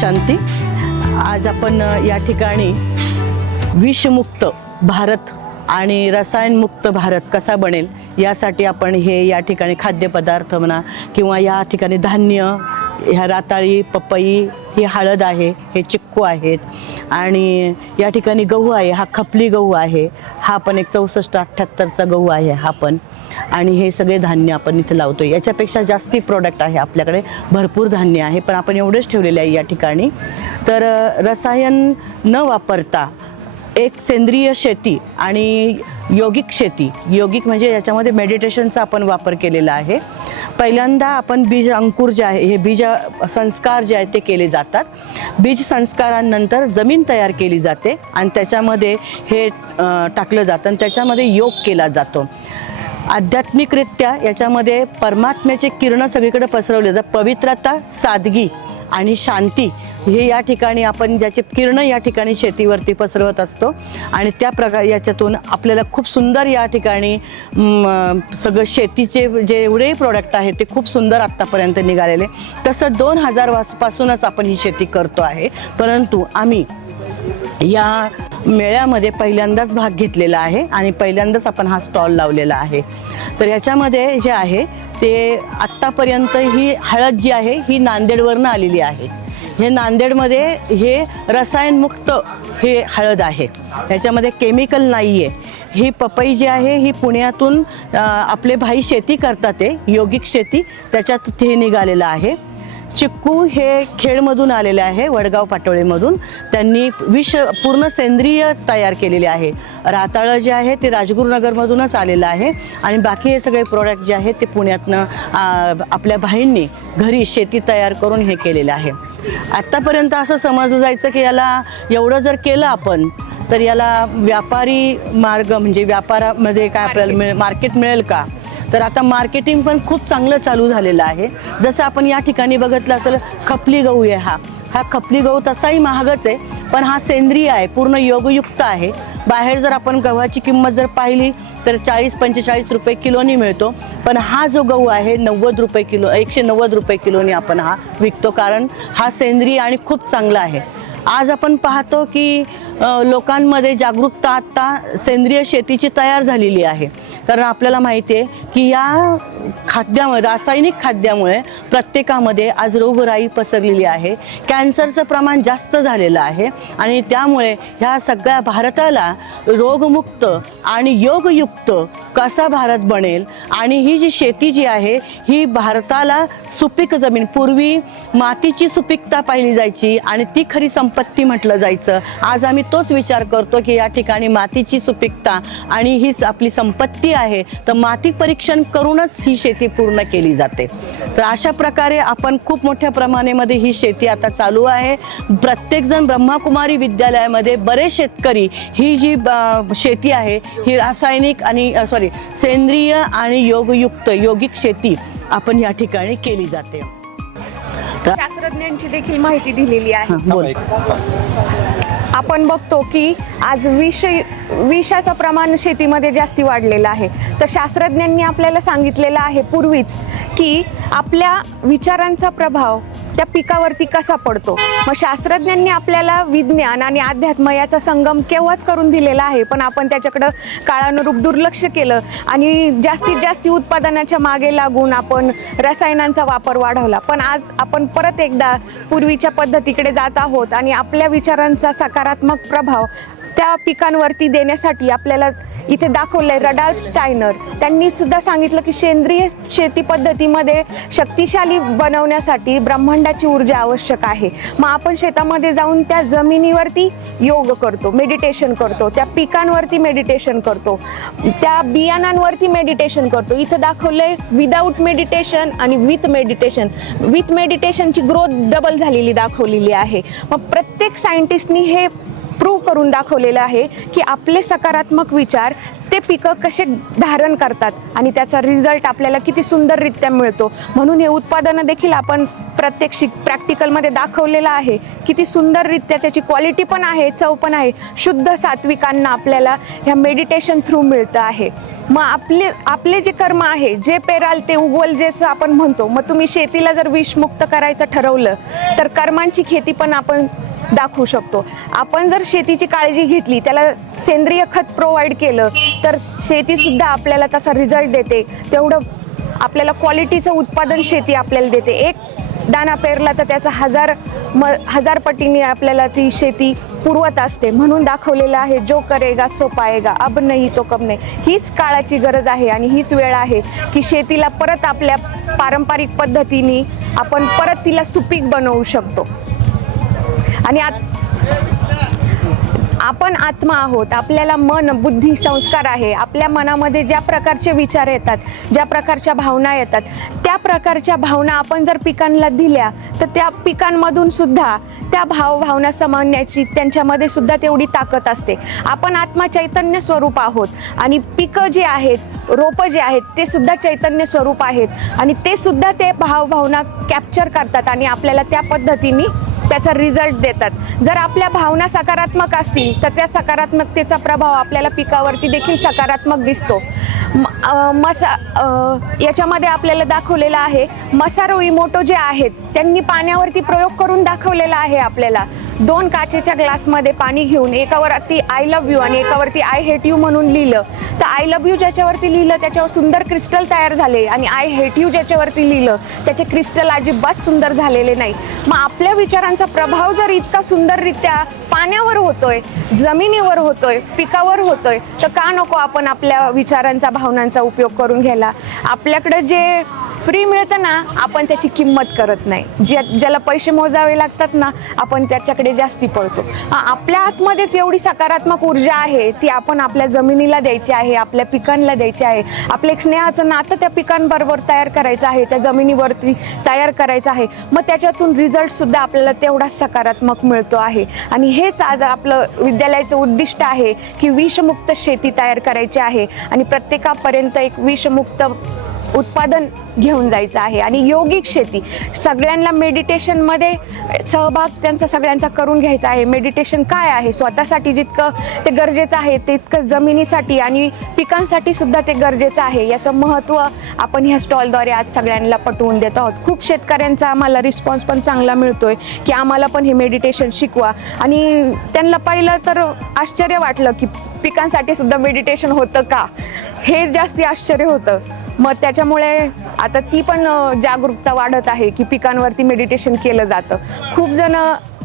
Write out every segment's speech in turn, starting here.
शांती। आज आपण या ठिकाणी विषमुक्त भारत आणि रसायनमुक्त भारत कसा बनेल यासाठी आपण हे या ठिकाणी खाद्यपदार्थ म्हणा किंवा या ठिकाणी धान्य, ह्या राताळी, पपई, ही हळद आहे, हे चिक्कू आहेत आणि या ठिकाणी गहू आहे, हा खपली गहू आहे, हा पण एक 64-78चा गहू आहे हा पण, आणि हे सगळे धान्य आपण इथे लावतो। याच्यापेक्षा जास्ती प्रोडक्ट आहे आपल्याकडे, भरपूर धान्य आहे, पण आपण एवढेच ठेवलेले आहे या ठिकाणी। तर रसायन न वापरता एक सेंद्रिय शेती आणि योगिक शेती, योगिक म्हणजे याच्यामध्ये मेडिटेशनचा आपण वापर केलेला आहे। पहिल्यांदा आपण बीज अंकुर जे आहे, हे बीज संस्कार जे आहे ते केले जातात। बीज संस्कारानंतर जमीन तयार केली जाते आणि त्याच्यामध्ये हे टाकलं जातं आणि त्याच्यामध्ये योग केला जातो। आध्यात्मिकरित्या याच्यामध्ये परमात्म्याचे किरण सगळीकडे पसरवले जातात। पवित्रता, सादगी आणि शांती हे या ठिकाणी आपण ज्याचे किरण या ठिकाणी शेतीवरती पसरवत असतो आणि त्या प्रकार याच्यातून आपल्याला खूप सुंदर या ठिकाणी सगळं शेतीचे जे एवढेही प्रोडक्ट आहेत ते खूप सुंदर आत्तापर्यंत निघालेले। तसं 2000 पासूनच आपण ही शेती करतो आहे, परंतु आम्ही या मेळ्यामध्ये पहिल्यांदाच भाग घेतलेला आहे आणि पहिल्यांदाच आपण हा स्टॉल लावलेला आहे। तर याच्यामध्ये जे आहे ते आत्तापर्यंत ही हळद जी आहे ही नांदेडवरून आलेली आहे। हे नांदेडमध्ये हे रसायनमुक्त हे हळद आहे, ह्याच्यामध्ये केमिकल नाही आहे। ही पपई जी आहे ही पुण्यातून आपले भाई शेती करतात, ते योगिक शेती, त्याच्यात ते निघालेलं आहे। चिक्कू हे खेडमधून आलेले आहे, वडगाव पाटोळेमधून, त्यांनी पूर्ण सेंद्रिय तयार केलेले आहे। राताळं जे आहे ते राजगुरुनगरमधूनच आलेलं आहे आणि बाकी हे सगळे प्रोडक्ट जे आहेत ते पुण्यातनं आपल्या भाईंनी घरी शेती तयार करून हे केलेलं आहे। आत्तापर्यंत असं समजलं जायचं की याला एवढं जर केलं आपण तर याला व्यापारी मार्ग म्हणजे व्यापारामध्ये काय आपल्याला मार्केट मिळेल का, तर आता मार्केटिंग पण खूप चांगलं चालू झालेलं आहे। जसं आपण या ठिकाणी बघितलं असेल, खपली गहू आहे, हा खपली गहू तसाही महागच आहे, पण हा सेंद्रिय आहे, पूर्ण योगयुक्त आहे। बाहेर जर आपण गव्हाची किंमत जर पाहिली तर 40-45 रुपये किलोनी मिळतो, पण हा जो गहू आहे 90 रुपये किलो, 190 रुपये किलोनी आपण हा विकतो, कारण हा सेंद्रिय आणि खूप चांगला आहे। आज आपण पाहतो की लोकांमध्ये जागरूकता आत्ता सेंद्रिय शेतीची तयार झालेली आहे, कारण आपल्याला माहिती आहे की या खाद्यामुळे, रासायनिक खाद्यामुळे प्रत्येकामध्ये आज रोगराई पसरलेली आहे, कॅन्सरचं प्रमाण जास्त झालेलं आहे आणि त्यामुळे ह्या सगळ्या भारताला रोगमुक्त आणि योगयुक्त कसा भारत बनेल आणि ही जी शेती जी आहे ही भारताला सुपीक जमीन, पूर्वी मातीची सुपीकता पाहिली जायची आणि ती खरी संपत्ती म्हटलं जायचं। आज आम्ही तोच विचार करतो की या ठिकाणी मातीची सुपीकता आणि हीच आपली संपत्ती आहे, तर माती परीक्षण करूनच ही शेती पूर्ण केली जाते। तर अशा प्रकारे आपण खूप मोठ्या प्रमाणामध्ये ही शेती आता चालू आहे। प्रत्येकजण ब्रह्माकुमारी विद्यालयामध्ये बरेच शेतकरी ही जी शेती आहे ही रासायनिक आणि सेंद्रिय आणि योगयुक्त योगिक शेती आपण या ठिकाणी केली जाते। शास्त्रज्ञांची देखील माहिती दिलेली आहे। बोल। आपण बघतो की आज विषाचं प्रमाण शेतीमध्ये जास्ती वाढलेलं आहे, तर शास्त्रज्ञांनी आपल्याला सांगितलेलं आहे पूर्वीच की आपल्या विचारांचा प्रभाव त्या पिकावरती कसा पडतो। मग शास्त्रज्ञांनी आपल्याला विज्ञान आणि अध्यात्म याचा संगम केव्हाच करून दिलेला आहे, पण आपण त्याच्याकडं काळानुरूप दुर्लक्ष केलं आणि जास्तीत जास्त उत्पादनाच्या मागे लागून आपण रसायनांचा वापर वाढवला। पण आज आपण परत एकदा पूर्वीच्या पद्धतीकडे जात आहोत आणि आपल्या विचारांचा सकारात्मक प्रभाव त्या पिकांवरती देण्यासाठी आपल्याला इथे दाखवलंय रडॉल्फ स्टायनर, त्यांनी सुद्धा सांगितलं की सेंद्रिय शेती पद्धतीमध्ये शक्तिशाली बनवण्यासाठी ब्रह्मांडाची ऊर्जा आवश्यक आहे। मग आपण शेतामध्ये जाऊन त्या जमिनीवरती योग करतो, मेडिटेशन करतो, त्या पिकांवरती मेडिटेशन करतो, त्या बियाणांवरती मेडिटेशन करतो। इथं दाखवलंय विदाऊट मेडिटेशन आणि विथ मेडिटेशन। विथ मेडिटेशनची ग्रोथ डबल झालेली दाखवलेली आहे। मग प्रत्येक सायंटिस्टनी हे प्रूव्ह करून दाखवलेलं आहे की आपले सकारात्मक विचार ते पिकं कसे धारण करतात आणि त्याचा रिझल्ट आपल्याला किती सुंदररित्या मिळतो। म्हणून हे उत्पादनं देखील आपण प्रात्यक्षिक प्रॅक्टिकलमध्ये दाखवलेलं आहे, किती सुंदररित्या त्याची क्वालिटी पण आहे, चव पण आहे, शुद्ध सात्विक अन्न आपल्याला ह्या मेडिटेशन थ्रू मिळतं आहे। मग आपले जे कर्म आहे, जे पेराल ते उगवल, जे आपण म्हणतो. मग तुम्ही शेतीला जर विषमुक्त करायचं ठरवलं तर कर्मांची खेती पण आपण दाखवू शकतो. आपण जर शेतीची काळजी घेतली, त्याला सेंद्रिय खत प्रोव्हाइड केलं तर शेतीसुद्धा आपल्याला तसा रिझल्ट देते. तेवढं आपल्याला क्वालिटीचं उत्पादन शेती आपल्याला देते. एक दाणा पेरला तर त्याचा हजार पटीने आपल्याला ती शेती पुरवत असते. म्हणून दाखवलेलं आहे, जो करेगा सो पाएगा, अब नहीं तो कब नहीं. हीच काळाची गरज आहे आणि हीच वेळ आहे की शेतीला परत आपल्या पारंपरिक पद्धतीने आपण परत तिला सुपीक बनवू शकतो. आणि आपण आत्मा आहोत. आपल्याला मन, बुद्धी, संस्कार आहे. आपल्या मनामध्ये ज्या प्रकारचे विचार येतात, ज्या प्रकारच्या भावना येतात, त्या प्रकारच्या भावना आपण जर पिकांना दिल्या तर त्या पिकांमधून सुद्धा त्या भावना समजण्याची त्यांच्यामध्ये सुद्धा तेवढी ताकद असते. आपण आत्मा चैतन्य स्वरूप आहोत आणि पिकं जे आहेत, रोपं जे आहेत ते सुद्धा चैतन्य स्वरूप आहेत आणि ते सुद्धा ते भावना कॅप्चर करतात आणि आपल्याला त्या पद्धतीने त्याचा रिझल्ट देतात. जर आपल्या भावना सकारात्मक असतील तर त्या सकारात्मकतेचा प्रभाव आपल्याला पिकावरती देखील सकारात्मक दिसतो. याच्यामध्ये आपल्याला दाखवलेलं आहे, मसारो इमोटो जे आहेत त्यांनी पाण्यावरती प्रयोग करून दाखवलेला आहे. आपल्याला 2 काचेच्या ग्लासमध्ये पाणी घेऊन एकावरती आय लव्ह यू आणि एकावरती आय हेट यू म्हणून लिहिलं, तर आय लव्ह यू ज्याच्यावरती लिहिलं त्याच्यावर सुंदर क्रिस्टल तयार झाले आणि आय हेट यू ज्याच्यावरती लिहिलं त्याचे क्रिस्टल अजिबात सुंदर झालेले नाही. मग आपल्या विचारांचा प्रभाव जर इतका सुंदररित्या पाण्यावर होतोय, जमिनीवर होतोय, पिकावर होतोय, तर का नको आपण आपल्या विचारांचा, भावनांचा उपयोग करून घ्यायला. आपल्याकडे जे फ्री मिळतं ना, आपण त्याची किंमत करत नाही. ज्याला पैसे मोजावे लागतात ना, आपण त्याच्याकडे जास्ती पळतो. आपल्या आतमध्येच एवढी सकारात्मक ऊर्जा आहे, ती आपण आपल्या जमिनीला द्यायची आहे, आपल्या पिकांना द्यायची आहे. आपलं एक स्नेहाचं नातं त्या पिकांबरोबर तयार करायचं आहे, त्या जमिनीवरती तयार करायचं आहे. मग त्याच्यातून रिझल्ट सुद्धा आपल्याला तेवढाच सकारात्मक मिळतो आहे. आणि हेच आज आपलं विद्यालयाचं उद्दिष्ट आहे की विषमुक्त शेती तयार करायची आहे आणि प्रत्येकापर्यंत एक विषमुक्त उत्पादन घेऊन जायचं आहे. आणि योगिक शेती, सगळ्यांना मेडिटेशनमध्ये सहभाग त्यांचा सगळ्यांचा करून घ्यायचा आहे. मेडिटेशन काय आहे, स्वतःसाठी जितकं ते गरजेचं आहे तितकं जमिनीसाठी आणि पिकांसाठी सुद्धा ते गरजेचं आहे. याचं महत्त्व आपण ह्या स्टॉलद्वारे आज सगळ्यांना पटवून देत आहोत. खूप शेतकऱ्यांचा आम्हाला रिस्पॉन्स पण चांगला मिळतोय की आम्हाला पण हे मेडिटेशन शिकवा. आणि त्यांना पहिलं तर आश्चर्य वाटलं की पिकांसाठी सुद्धा मेडिटेशन होतं का, हे जास्ती आश्चर्य होतं. मग त्याच्यामुळे आता ती पण जागरूकता वाढत आहे की पिकांवरती मेडिटेशन केलं जातं. खूप जण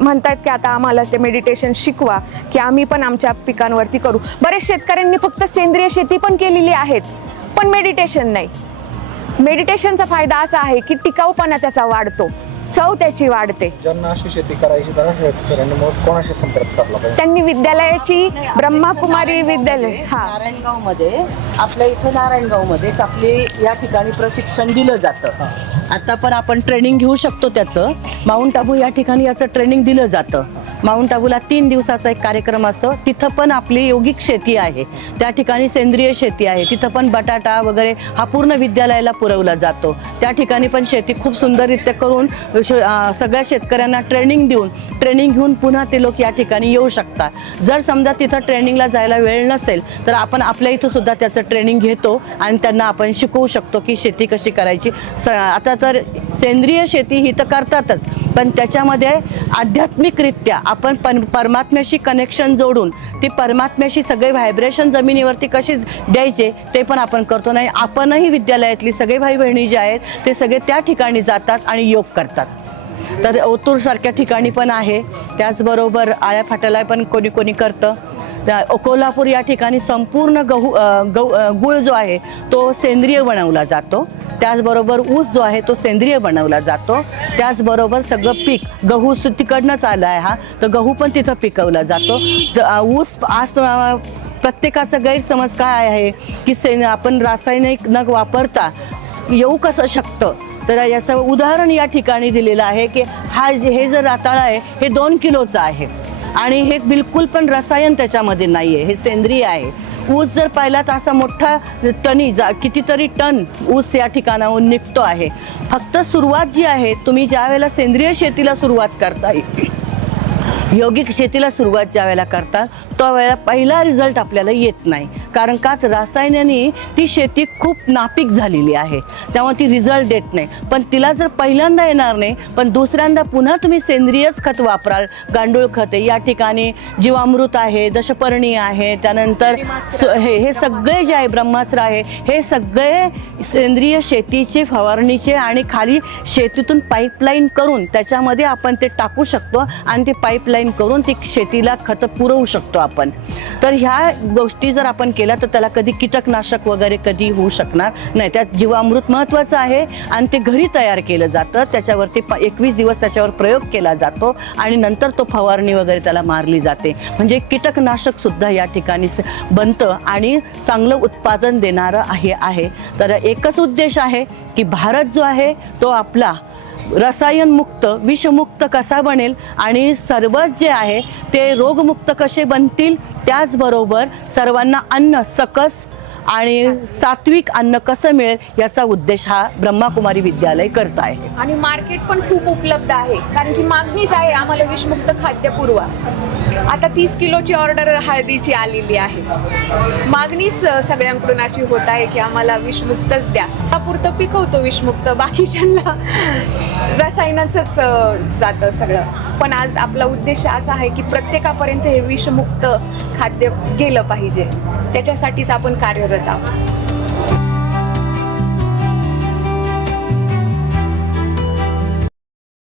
म्हणतात की आता आम्हाला ते मेडिटेशन शिकवा की आम्ही पण आमच्या पिकांवरती करू. बरेच शेतकऱ्यांनी फक्त सेंद्रिय शेती पण केलेली आहेत पण मेडिटेशन नाही. मेडिटेशनचा फायदा असा आहे की टिकाऊपणा त्याचा वाढतो, चव त्याची वाढते. ज्यांना अशी शेती करायची तर शेतकऱ्यांनी मग कोणाशी संपर्क साधला पाहिजे? त्यांनी विद्यालयाची ब्रह्माकुमारी विद्यालय, नारायणगावमध्ये, आपल्या इथं नारायणगावमध्येच आपले या ठिकाणी प्रशिक्षण दिलं जातं. आता पण आपण ट्रेनिंग घेऊ शकतो त्याचं. माउंट आबू या ठिकाणी याचं ट्रेनिंग दिलं जातं. माउंट आबूला 3 दिवसाचा एक कार्यक्रम असतो. तिथं पण आपली योगिक शेती आहे, त्या ठिकाणी सेंद्रिय शेती आहे. तिथं पण बटाटा वगैरे हा पूर्ण विद्यालयाला पुरवला जातो. त्या ठिकाणी पण शेती खूप सुंदररित्या करून सगळ्या शेतकऱ्यांना ट्रेनिंग घेऊन पुन्हा ते लोक या ठिकाणी येऊ शकतात. जर समजा तिथं ट्रेनिंगला जायला वेळ नसेल तर आपण आपल्या इथं सुद्धा त्याचं ट्रेनिंग घेतो आणि त्यांना आपण शिकवू शकतो की शेती कशी करायची. आता तर सेंद्रिय शेती ही तर करतातच, पण त्याच्यामध्ये आध्यात्मिकरित्या आपण परमात्म्याशी कनेक्शन जोडून ती परमात्म्याशी सगळे व्हायब्रेशन जमिनीवरती कसे द्यायचे ते पण आपण करतो. नाही, आपणही विद्यालयातली सगळे भाई बहिणी जे आहेत ते सगळे त्या ठिकाणी जातात आणि योग करतात. तर ओतूरसारख्या ठिकाणी पण आहे. त्याचबरोबर आळ्या फाट्याला पण कोणी करतं. कोल्हापूर या ठिकाणी संपूर्ण गुळ जो आहे तो सेंद्रिय बनवला जातो. त्याचबरोबर ऊस जो आहे तो सेंद्रिय बनवला जातो. त्याचबरोबर सगळं पीक, गहू तिकडनंच आला आहे हा, तर गहू पण तिथं पिकवला जातो. ऊस आज प्रत्येकाचा गैरसमज काय आहे की आपण रासायनिक न वापरता येऊ कसं शकतं, तर याचं उदाहरण या ठिकाणी दिलेलं आहे की हे जर राताळा आहे हे 2 किलोचं आहे आणि हे बिलकुल पण रसायन त्याच्यामध्ये नाही आहे, हे सेंद्रिय आहे. ऊस जर पाहिला तर असा मोठा कितीतरी टन ऊस या ठिकाणाहून निघतो आहे. फक्त सुरुवात जी आहे, तुम्ही ज्या वेळेला सेंद्रिय शेतीला सुरुवात करताय यौगिक शेतीला सुरुवात ज्या वेळेला करतात त्या वेळेला पहिला रिझल्ट आपल्याला येत नाही, कारण का तर रासायनाने ती शेती खूप नापीक झालेली आहे, त्यामुळे ती रिझल्ट देत नाही. पण तिला जर पहिल्यांदा येणार नाही, पण दुसऱ्यांदा पुन्हा तुम्ही सेंद्रियच खत वापराल, गांडूळ खत आहे, या ठिकाणी जीवामृत आहे, दशपर्णी आहे, त्यानंतर हे सगळे जे आहे ब्रह्मास्त्र आहे, हे सगळे सेंद्रिय शेतीचे फवारणीचे आणि खाली शेतीतून पाईपलाईन करून त्याच्यामध्ये आपण ते टाकू शकतो आणि ते पाईपलाईन करून ती शेतीला खतं पुरवू शकतो आपण. तर ह्या गोष्टी जर आपण केल्या तर त्याला कधी कीटकनाशक वगैरे कधी होऊ शकणार नाही. त्यात जीवामृत महत्त्वाचं आहे आणि ते घरी तयार केलं जातं, त्याच्यावरती 21 दिवस त्याच्यावर प्रयोग केला जातो आणि नंतर तो फवारणी वगैरे त्याला मारली जाते. म्हणजे कीटकनाशक सुद्धा या ठिकाणी बनतं आणि चांगलं उत्पादन देणारं आहे. तर एकच उद्देश आहे की भारत जो आहे तो आपला रसायनमुक्त विषमुक्त कसा बनेल आणि सर्वच जे आहे ते रोगमुक्त कसे बनतील, त्याचबरोबर सर्वांना अन्न सकस आणि सात्विक अन्न कसं मिळेल याचा उद्देश हा ब्रह्माकुमारी विद्यालय करत आहे. आणि मार्केट पण खूप उपलब्ध आहे, कारण की मागणीच आहे आम्हाला विषमुक्त खाद्य पुरवा. आता 30 किलोची ऑर्डर हळदीची आलेली आहे. मागणीच सगळ्यांकडून अशी होत आहे की आम्हाला विषमुक्तच द्या. पुरतं पिकवतो विषमुक्त, बाकीच्यांना रसायनाचंच जातं सगळं. पण आज आपला उद्देश असा आहे की प्रत्येकापर्यंत हे विषमुक्त खाद्य गेलं पाहिजे, त्याच्यासाठीच आपण कार्यरत आहोत.